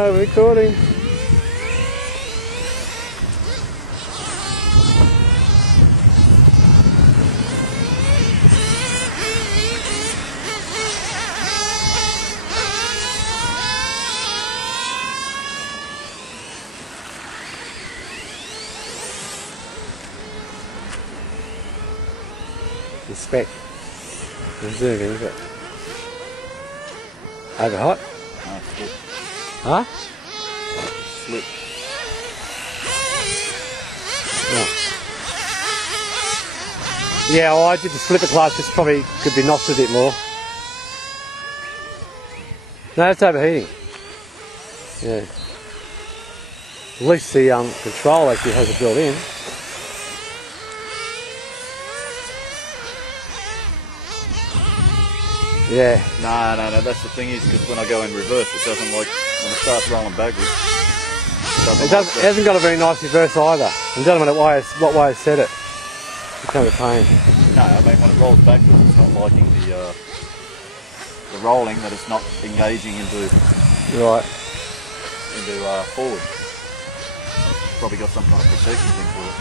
Recording. Inspect. Zooming, is it? Over hot? No, slip. Huh? Slip. Oh. Yeah, well, I did the slipper class, just probably could be notched a bit more. No, it's overheating. Yeah. At least the control actually has it built in. Yeah. No, that's the thing is, because when I go in reverse, it doesn't like, when it starts rolling backwards, It hasn't got a very nice reverse either. And don't know what way I set it. It's kind of a pain. No, I mean when it rolls backwards, it's not liking the rolling, that it's not engaging into forward. Probably got some kind of protection thing for it.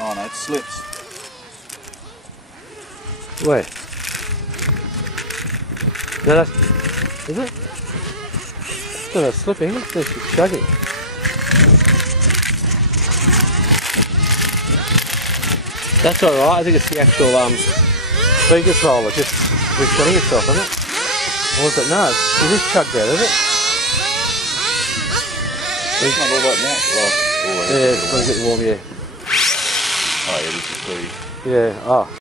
Oh no, it slips. Where? No, that's... Is it? It's not slipping, it's just chugging. That's alright, I think it's the actual speed controller just resetting itself, isn't it? Or is it? No, it is chugged out, is it? It's not all that warm. Yeah, it's got a bit warm, yeah. Oh yeah, this is pretty. Yeah, oh.